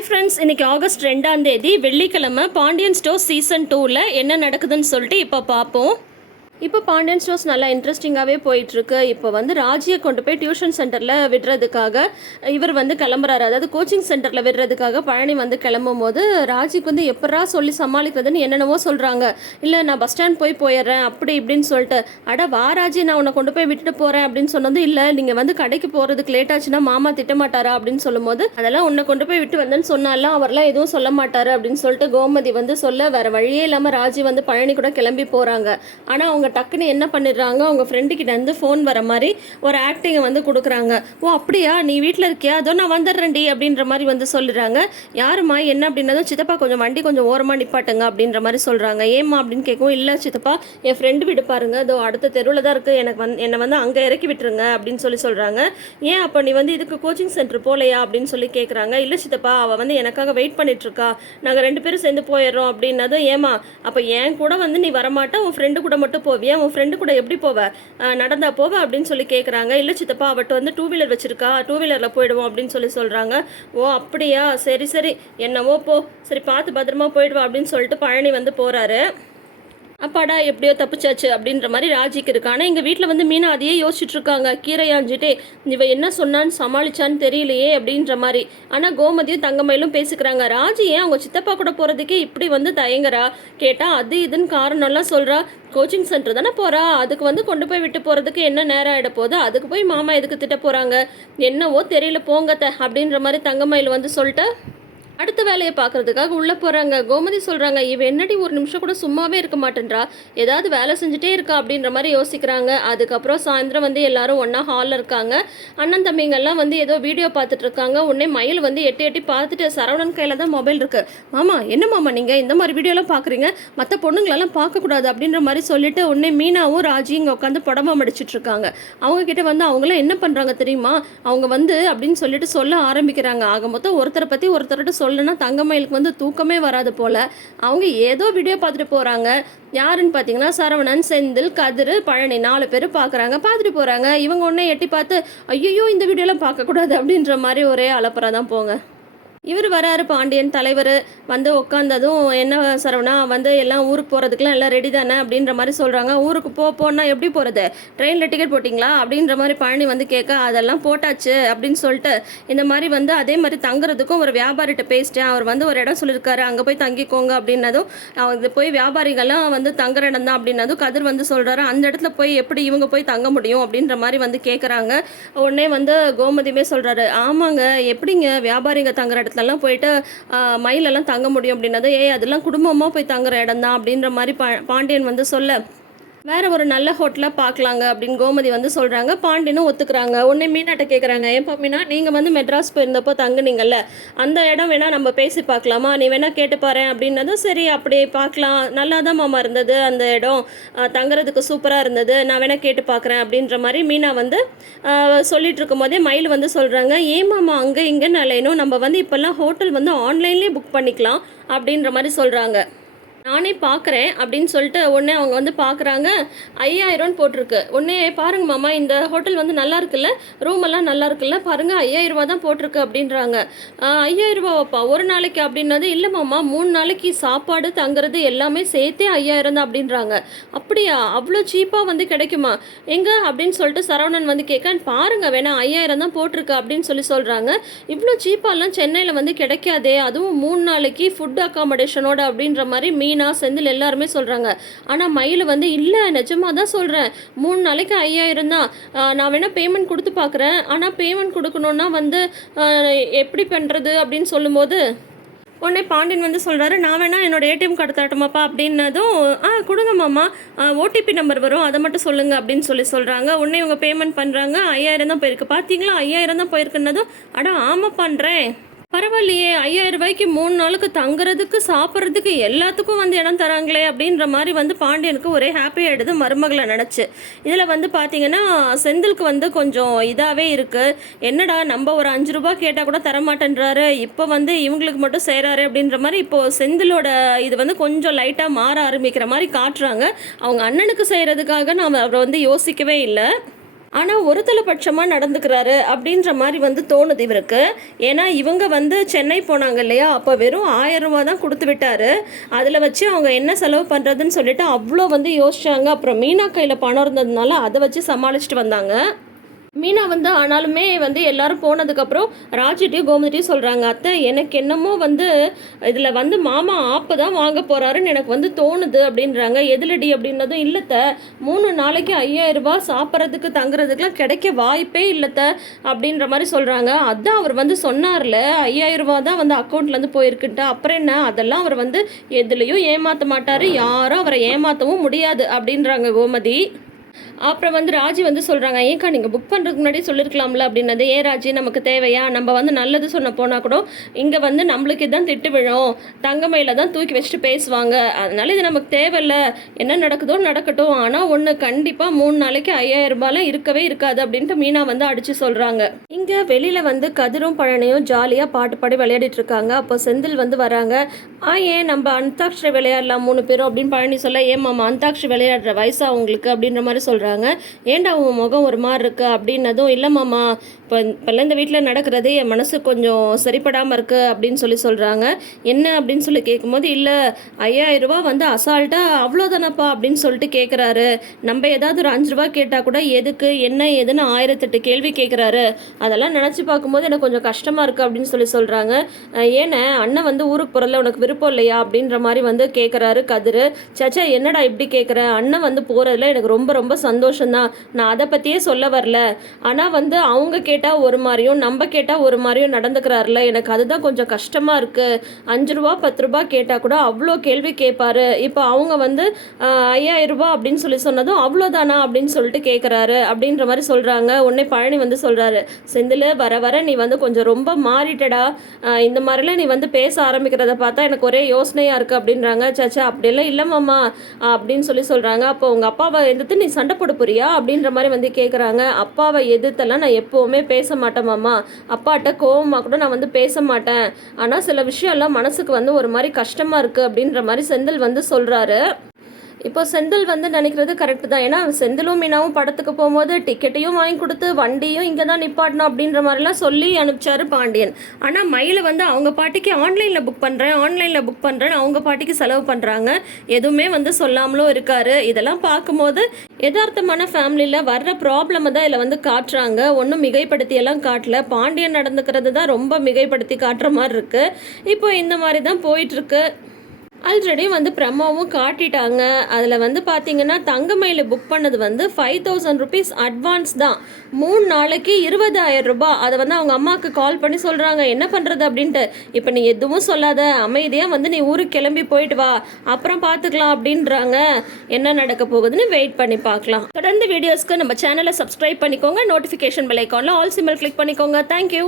Hi friends இன்னைக்கு August ரெண்டாம் தேதி வெள்ளிக்கிழமை பாண்டியன் ஸ்டோர் சீசன் டூவில் என்ன நடக்குதுன்னு சொல்லிட்டு இப்போ பார்ப்போம் இப்போ பாண்டியன் ஸ்டோர்ஸ் நல்லா இன்ட்ரெஸ்டிங்காகவே போயிட்டுருக்கு. இப்போ வந்து ராஜியை கொண்டு போய் டியூஷன் சென்டரில் விடுறதுக்காக இவர் வந்து கிளம்புறாரு. அதாவது கோச்சிங் சென்டரில் விடுறதுக்காக பழனி வந்து கிளம்பும் போது ராஜிக்கு வந்து எப்படா சொல்லி சமாளிக்கிறதுன்னு என்னென்னவோ சொல்கிறாங்க இல்லை நான் பஸ் ஸ்டாண்ட் போய் போயிடுறேன் அப்படி இப்படின்னு சொல்லிட்டு அட வா ராஜி நான் உன்னை கொண்டு போய் விட்டுட்டு போகிறேன் அப்படின்னு சொன்னது இல்லை. நீங்கள் வந்து கடைக்கு போகிறதுக்கு லேட் ஆச்சுன்னா மாமா திட்டமாட்டாரா அப்படின்னு சொல்லும்போது அதெல்லாம் உன்னை கொண்டு போய் விட்டு வந்தேன்னு சொன்னாலாம் அவர்லாம் எதுவும் சொல்ல மாட்டார் அப்படின்னு சொல்லிட்டு கோமதி வந்து சொல்ல வேறு வழியே இல்லாமல் ராஜி வந்து பழனி கூட கிளம்பி போகிறாங்க ஆனால் அவங்க டக்குன்னு என்ன பண்ணிடுறாங்க? அவங்க ஃப்ரெண்டுக்கிட்ட வந்து ஃபோன் வர மாதிரி ஒரு ஆக்டிங்கை வந்து கொடுக்குறாங்க. ஓ அப்படியா? நீ வீட்டில் இருக்கியா? அதோ நான் வந்துடுறேன்டி அப்படின்ற மாதிரி வந்து சொல்லிடுறாங்க. யாரும்மா? என்ன அப்படின்னதும் சித்தப்பா கொஞ்சம் வண்டி கொஞ்சம் ஓரமாக நிப்பாட்டுங்க அப்படின்ற மாதிரி சொல்கிறாங்க ஏம்மா அப்படின்னு கேட்கவும் இல்லை சித்தப்பா என் ஃப்ரெண்டு வீடு பாருங்க. அதோ அடுத்த தெருவில் தான் இருக்குது எனக்கு வந்து என்னை வந்து அங்கே இறக்கி விட்டுருங்க அப்படின்னு சொல்லி சொல்கிறாங்க ஏன் அப்போ நீ வந்து இதுக்கு கோச்சிங் சென்டர் போகலையா அப்படின்னு சொல்லி கேட்குறாங்க இல்லை சித்தப்பா அவள் வந்து எனக்காக வெயிட் பண்ணிட்டு இருக்கா நாங்கள் ரெண்டு பேரும் சேர்ந்து போயிடுறோம் அப்படின்னதும் ஏமா அப்போ என் கூட வந்து நீ வரமாட்டா. உன் ஃப்ரெண்டு கூட மட்டும் போவியா உன் ஃப்ரெண்டு கூட எப்படி போவ? நடந்தா போவ அப்படின்னு சொல்லி கேட்குறாங்க இல்லை சித்தப்பா அவட்ட வந்து டூ வீலர் வச்சிருக்கா. டூ வீலரில் போயிடுவோம் அப்படின்னு சொல்லி சொல்கிறாங்க ஓ அப்படியா? சரி சரி. என்னவோ போ. சரி பார்த்து பத்திரமா போயிடுவா அப்படின்னு சொல்லிட்டு பழனி வந்து போகிறாரு அப்பாடா எப்படியோ தப்பிச்சாச்சு அப்படின்ற மாதிரி ராஜிக்கு இருக்கு. ஆனால் எங்கள் வீட்டில் வந்து மீனா அதையே யோசிச்சுட்டு இருக்காங்க. கீரையாஞ்சிட்டே இவ என்ன சொன்னான்னு சமாளிச்சான்னு தெரியலையே அப்படின்ற மாதிரி. ஆனால் கோமதியும் தங்கமயிலும் பேசிக்கிறாங்க. ராஜி ஏன் அவங்க சித்தப்பா கூட போகிறதுக்கே இப்படி வந்து தயங்குறா? கேட்டால் அது இதுன்னு காரணம்லாம் சொல்கிறா கோச்சிங் சென்டர் தானே போகிறா அதுக்கு வந்து கொண்டு போய் விட்டு போகிறதுக்கு என்ன நேரம் ஆகிட போகுது? அதுக்கு போய் மாமா எதுக்கு திட்ட போகிறாங்க என்னவோ தெரியல போங்கத்த அப்படின்ற மாதிரி தங்கமயில் வந்து சொல்லிட்டு. அடுத்த வேலையை பார்க்கறதுக்காக உள்ளே போகிறாங்க கோமதி சொல்கிறாங்க இவ என்னடி ஒரு நிமிஷம் கூட சும்மாவே இருக்க மாட்டேன்றா? ஏதாவது வேலை செஞ்சுட்டே இருக்கா அப்படின்ற மாதிரி யோசிக்கிறாங்க. அதுக்கப்புறம் சாயந்தரம் வந்து எல்லாரும் ஒன்றா ஹாலில் இருக்காங்க. அண்ணன் தம்பிங்கெல்லாம் வந்து ஏதோ வீடியோ பார்த்துட்டு இருக்காங்க. உடனே மயில் வந்து எட்டி எட்டி பார்த்துட்டு சரவணன் கையில் தான் மொபைல் இருக்கு. மாமா என்ன மாமா நீங்கள் இந்த மாதிரி வீடியோலாம் பார்க்குறீங்க? மற்ற பொண்ணுங்களெல்லாம் பார்க்கக்கூடாது அப்படின்ற மாதிரி சொல்லிட்டு உடனே மீனாவும் ராஜி இங்கே உட்காந்து படமாக மடிச்சிட்டு இருக்காங்க. அவங்க கிட்ட வந்து அவங்களாம் என்ன பண்ணுறாங்க தெரியுமா? அவங்க வந்து அப்படின்னு சொல்லிட்டு சொல்ல ஆரம்பிக்கிறாங்க. ஆக மொத்தம் ஒருத்தரை பற்றி ஒருத்தர்கிட்ட சொல்லணும்னா தங்கமயிலுக்கு வந்து தூக்கமே வராது போல். அவங்க ஏதோ வீடியோ பார்த்துட்டு போகிறாங்க யாருன்னு பார்த்தீங்கன்னா சரவணன் செந்தில் கதிர் பழனி நாலு பேர் பார்க்குறாங்க. பார்த்துட்டு போகிறாங்க இவங்க ஒன்றே எட்டி பார்த்து ஐயோ இந்த வீடியோலாம் பார்க்கக்கூடாது அப்படின்ற மாதிரி ஒரே அலப்பறை தான் போங்க. இவர் வராரு பாண்டியன் தலைவர். வந்து உட்காந்ததும் என்ன சரவணா வந்து எல்லாம் ஊருக்கு போகிறதுக்குலாம் எல்லாம் ரெடி தானே அப்படின்ற மாதிரி சொல்கிறாங்க ஊருக்கு போ போனா எப்படி போகிறது ட்ரெயினில் டிக்கெட் போட்டிங்களா? அப்படின்ற மாதிரி பழனி வந்து கேட்க அதெல்லாம் போட்டாச்சு அப்படின்னு சொல்லிட்டு இந்த மாதிரி வந்து அதே மாதிரி தங்குறதுக்கும் ஒரு வியாபாரிகிட்ட பேசிட்டேன். அவர் வந்து ஒரு இடம் சொல்லியிருக்காரு அங்கே போய் தங்கிக்கோங்க அப்படின்னதும் அவங்க போய் வியாபாரிகள்லாம் வந்து தங்குற இடம் தான் அப்படின்னதும் கதிர் வந்து சொல்கிறாரு அந்த இடத்துல போய் எப்படி இவங்க போய் தங்க முடியும் அப்படின்ற மாதிரி வந்து கேட்குறாங்க உடனே வந்து கோமதியுமே சொல்கிறாரு ஆமாங்க எப்படிங்க வியாபாரிங்க தங்குற இடத்துலலாம் போயிட்டு மயிலெல்லாம் தங்க முடியும் அப்படின்னது ஏய் அதெல்லாம் குடும்பமாக போய் தங்குற இடம் தான் அப்படின்ற மாதிரி பா பாண்டியன் வந்து சொல்ல. வேற ஒரு நல்ல ஹோட்டலாக பார்க்கலாங்க அப்படின்னு கோமதி வந்து சொல்கிறாங்க பாண்டியனும் ஒத்துக்கிறாங்க. உடனே மீனாட்ட கேட்குறாங்க ஏன்பா மீனா நீங்கள் வந்து மெட்ராஸ் போயிருந்தப்போ தங்குனீங்கல்ல அந்த இடம் வேணால் நம்ம பேசி பார்க்கலாமா நீ வேணால் கேட்டுப்பாரு அப்படின்னதும் சரி அப்படியே பார்க்கலாம் நல்லா தான் மாமா இருந்தது அந்த இடம். தங்குறதுக்கு சூப்பராக இருந்தது. நான் வேணால் கேட்டு பார்க்குறேன் அப்படின்ற மாதிரி மீனா வந்து சொல்லிட்டு இருக்கும் போதே மயில் வந்து சொல்கிறாங்க ஏன் மாமா அங்கே இங்கேன்னு அலையணும்? நம்ம வந்து இப்போல்லாம் ஹோட்டல் வந்து ஆன்லைன்லேயே புக் பண்ணிக்கலாம் அப்படின்ற மாதிரி சொல்கிறாங்க நானே பார்க்குறேன் அப்படின்னு சொல்லிட்டு உடனே அவங்க வந்து பார்க்குறாங்க. ஐயாயிரம்னு போட்டிருக்கு. உடனே பாருங்க மாமா இந்த ஹோட்டல் வந்து நல்லா இருக்குல்ல? ரூம் எல்லாம் நல்லா இருக்குல்ல? பாருங்க ஐயாயிரம் ரூபா தான் போட்டிருக்கு அப்படின்றாங்க. ஐயாயிரரூபாவாப்பா? ஒரு நாளைக்கு அப்படின்னது இல்லை மாமா மூணு நாளைக்கு சாப்பாடு தங்குறது எல்லாமே சேர்த்தே ஐயாயிரம் தான் அப்படின்றாங்க. அப்படியா? அவ்வளோ சீப்பாக வந்து கிடைக்குமா? எங்க? அப்படின்னு சொல்லிட்டு சரவணன் வந்து கேட்க பாருங்க வேணா ஐயாயிரம் தான் போட்டிருக்கு அப்படின்னு சொல்லி சொல்கிறாங்க இவ்வளோ சீப்பாலாம் சென்னையில் வந்து கிடைக்காதே அதுவும் மூணு நாளைக்கு ஃபுட் அக்காமடேஷனோட அப்படின்ற மாதிரி மீ மீனா செந்தில் எல்லாருமே சொல்கிறாங்க ஆனால் மயில் வந்து இல்லை நிஜமாக தான் சொல்கிறேன் மூணு நாளைக்கு ஐயாயிரம் தான். நான் வேணால் பேமெண்ட் கொடுத்து பார்க்குறேன் ஆனால் பேமெண்ட் கொடுக்கணுன்னா வந்து எப்படி பண்ணுறது அப்படின்னு சொல்லும்போது உடனே பாண்டியன் வந்து சொல்கிறாரு நான் வேணால் என்னோட ஏடிஎம் கார்டு தரட்டுமாப்பா? அப்படின்னதும் ஆ கொடுங்க மாமா. ஓடிபி நம்பர் வரும். அதை மட்டும் சொல்லுங்கள் அப்படின்னு சொல்லி சொல்கிறாங்க உடனே இவங்க பேமெண்ட் பண்ணுறாங்க ஐயாயிரம் தான் போயிருக்கு. பார்த்தீங்களா ஐயாயிரம் தான் போயிருக்குன்னதும் அட ஆமாம் பண்ணுறேன் பரவாயில்லையே ஐயாயிரம் ரூபாய்க்கு மூணு நாளுக்கு தங்குறதுக்கு சாப்பிட்றதுக்கு எல்லாத்துக்கும் வந்து இடம் தராங்களே அப்படின்ற மாதிரி வந்து பாண்டியனுக்கு ஒரே ஹாப்பி ஆகிடுது மருமகளை நினச்சி. இதில் வந்து பார்த்தீங்கன்னா செந்திலுக்கு வந்து கொஞ்சம் இதாகவே இருக்குது என்னடா நம்ம ஒரு அஞ்சு ரூபா கேட்டால் கூட தரமாட்டேன்றாரு. இப்போ வந்து இவங்களுக்கு மட்டும் செய்கிறாரு அப்படின்ற மாதிரி இப்போது செந்திலோட இது வந்து கொஞ்சம் லைட்டாக மாற ஆரம்பிக்கிற மாதிரி காட்டுறாங்க. அவங்க அண்ணனுக்கு செய்கிறதுக்காக நாம் அவரை வந்து யோசிக்கவே இல்லை. ஆனால் ஒரு தலைப்பட்சமாக நடந்துக்கிறாரு அப்படின்ற மாதிரி வந்து தோணுது இவருக்கு. ஏன்னா இவங்க வந்து சென்னை போனாங்க இல்லையா? அப்போ வெறும் ஆயிரம் ரூபா தான் கொடுத்து விட்டாரு. அதில் வச்சு அவங்க என்ன செலவு பண்ணுறதுன்னு சொல்லிட்டு அவ்வளோ வந்து யோசிச்சாங்க. அப்புறம் மீனா கையில் பணம் இருந்ததுனால அதை வச்சு சமாளிச்சுட்டு வந்தாங்க. மீனா வந்து ஆனாலுமே வந்து எல்லாரும் போனதுக்கப்புறம் ராஜிட்டையும் கோமதிட்டையும் சொல்கிறாங்க அத்தை எனக்கு என்னமோ வந்து இதில் வந்து மாமா ஆப்பு தான் வாங்க போகிறாருன்னு எனக்கு வந்து தோணுது அப்படின்றாங்க. எதுலடி அப்படின்னதும் இல்லைத்த மூணு நாளைக்கு ஐயாயிரம் ரூபாய் சாப்பிட்றதுக்கு தங்குறதுக்குலாம் கிடைக்க வாய்ப்பே இல்லைத்த அப்படின்ற மாதிரி சொல்கிறாங்க அதான் அவர் வந்து சொன்னார்ல ஐயாயிரம் ரூபா தான் வந்து அக்கௌண்ட்லேருந்து போயிருக்குன்ட்டு அப்புறம் என்ன? அதெல்லாம் அவர் வந்து எதுலேயும் ஏமாற்ற மாட்டார் யாரும் அவரை ஏமாற்றவும் முடியாது அப்படின்றாங்க கோமதி. அப்புறம் வந்து ராஜி வந்து சொல்கிறாங்க ஏன்க்கா நீங்கள் புக் பண்ணுறதுக்கு முன்னாடி சொல்லியிருக்கலாம்ல அப்படின்னது. ஏன் ராஜி நமக்கு தேவையா? நம்ம வந்து நல்லது சொன்ன போனால் கூட இங்கே வந்து நம்மளுக்கு தான் திட்டு விழும். தங்கமையில் தான் தூக்கி வச்சுட்டு பேசுவாங்க. அதனால இது நமக்கு தேவையில்ல. என்ன நடக்குதோ நடக்கட்டும். ஆனால் ஒன்று கண்டிப்பாக மூணு நாளைக்கு ஐயாயிரம் ரூபாயெலாம் இருக்கவே இருக்காது அப்படின்ட்டு மீனா வந்து அடித்து சொல்கிறாங்க இங்கே வெளியில் வந்து கதிரும் பழனியும் ஜாலியாக பாட்டு பாடி விளையாடிட்டு இருக்காங்க. அப்போ செந்தில் வந்து வராங்க. ஆ ஏன் நம்ம அந்தாக்ஷரி விளையாடலாம் மூணு பேரும் அப்படின்னு பழனி சொல்ல ஏன் மாமா அந்தாக்ஷரி விளையாடுற வயசா உங்களுக்கு? அப்படின்ற மாதிரி சொல்கிறாங்க ஏன்டா உன் முகம் ஒரு மாதிரி இருக்கு அப்படின்னதும் இல்லை மாமா இப்போ இப்போல்லாம் இந்த வீட்டில் நடக்கிறதே என் மனசு கொஞ்சம் சரிப்படாமல் இருக்கு அப்படின்னு சொல்லி சொல்கிறாங்க என்ன அப்படின்னு சொல்லி கேட்கும்போது இல்லை ஐயாயிரம் ரூபாய் வந்து அசால்ட்டாக அவ்வளோதானப்பா அப்படின்னு சொல்லிட்டு கேட்குறாரு நம்ம ஏதாவது ஒரு அஞ்சு ரூபா கேட்டால் கூட எதுக்கு? என்ன? ஏதுன்னு ஆயிரத்தெட்டு கேள்வி கேட்குறாரு அதெல்லாம் நினச்சி பார்க்கும்போது எனக்கு கொஞ்சம் கஷ்டமாக இருக்குது அப்படின்னு சொல்லி சொல்கிறாங்க ஏன்னா அண்ணன் வந்து ஊருக்கு போகிறதுல உனக்கு விருப்பம் இல்லையா? அப்படின்ற மாதிரி வந்து கேட்குறாரு கதிர். சச்சா என்னடா இப்படி கேட்குற அண்ணன் வந்து போகிறதுல எனக்கு ரொம்ப ரொம்ப சந்தோஷம் சந்தோஷம்தான். நான் அதை பற்றியே சொல்ல வரல. ஆனால் வந்து அவங்க கேட்டால் ஒரு மாதிரியும் நம்ம கேட்டால் ஒரு மாதிரியும் நடந்துக்கிறாருல எனக்கு அதுதான் கொஞ்சம் கஷ்டமாக இருக்குது அஞ்சு ரூபா பத்து ரூபா கேட்டால் கூட அவ்வளோ கேள்வி கேட்பாரு இப்போ அவங்க வந்து ஐயாயிரம் ரூபாய் அப்படின்னு சொல்லி சொன்னதும் அவ்வளோதானா அப்படின்னு சொல்லிட்டு கேட்குறாரு அப்படின்ற மாதிரி சொல்கிறாங்க உடனே பழனி வந்து சொல்கிறாரு செந்தில் வர வர நீ வந்து கொஞ்சம் ரொம்ப மாறிட்டடா. இந்த மாதிரிலாம் நீ வந்து பேச ஆரம்பிக்கிறத பார்த்தா எனக்கு ஒரே யோசனையாக இருக்குது அப்படின்றாங்க. சச்சா அப்படியெல்லாம் இல்லை மாமா அப்படின்னு சொல்லி சொல்கிறாங்க அப்போ உங்கள் அப்பாவை எதிர்த்து நீ சண்டை போட போறியா அப்படின்ற மாதிரி வந்து கேட்குறாங்க அப்பாவை எதிர்த்தெல்லாம் நான் எப்போவுமே பேச மாட்டேன் மாமா. அப்பாட்ட கோவமாக கூட நான் வந்து பேச மாட்டேன். ஆனால் சில விஷயம்லாம் மனசுக்கு வந்து ஒரு மாதிரி கஷ்டமாக இருக்குது அப்படின்ற மாதிரி செந்தில் வந்து சொல்கிறாரு இப்போ செந்தில் வந்து நினைக்கிறது கரெக்டு தான். ஏன்னா செந்திலும் மீனாவும் படத்துக்கு போகும்போது டிக்கெட்டையும் வாங்கி கொடுத்து வண்டியும் இங்கே தான் நிப்பாட்டணும் அப்படின்ற மாதிரிலாம் சொல்லி அனுப்பிச்சாரு பாண்டியன். ஆனால் மயில வந்து அவங்க பாட்டிக்கு ஆன்லைனில் புக் பண்ணுறேன் ஆன்லைனில் புக் பண்ணுறேன் அவங்க பாட்டிக்கு செலவு பண்ணுறாங்க எதுவுமே வந்து சொல்லாமலும் இருக்காரு. இதெல்லாம் பார்க்கும்போது யதார்த்தமான ஃபேமிலியில் வர்ற ப்ராப்ளமை தான் இதில் வந்து காட்டுறாங்க. ஒன்றும் மிகைப்படுத்தியெல்லாம் காட்டல. பாண்டியன் நடந்துக்கிறது தான் ரொம்ப மிகைப்படுத்தி காட்டுற மாதிரி இருக்குது இப்போ இந்த மாதிரி தான் போயிட்டுருக்கு ஆல்ரெடி வந்து ப்ரெமோவும் காட்டிட்டாங்க. அதில் வந்து பார்த்தீங்கன்னா தங்கமயில புக் பண்ணது வந்து ஃபைவ் தௌசண்ட் ருபீஸ் அட்வான்ஸ் தான். மூணு நாளைக்கு இருபதாயிரம் ரூபாய். அதை வந்து அவங்க அம்மாவுக்கு கால் பண்ணி சொல்கிறாங்க என்ன பண்ணுறது அப்படின்ட்டு. இப்போ நீ எதுவும் சொல்லாத. அமைதியாக வந்து நீ ஊருக்கு கிளம்பி போயிட்டு வா. அப்புறம் பார்த்துக்கலாம் அப்படின்றாங்க. என்ன நடக்க போகுதுன்னு வெயிட் பண்ணி பார்க்கலாம் தொடர்ந்து வீடியோஸ்க்கு நம்ம சேனலை சப்ஸ்கிரைப் பண்ணிக்கோங்க. நோட்டிஃபிகேஷன் பெல் ஐக்கானில் ஆல் சிம்பிள் கிளிக் பண்ணிக்கோங்க. Thank you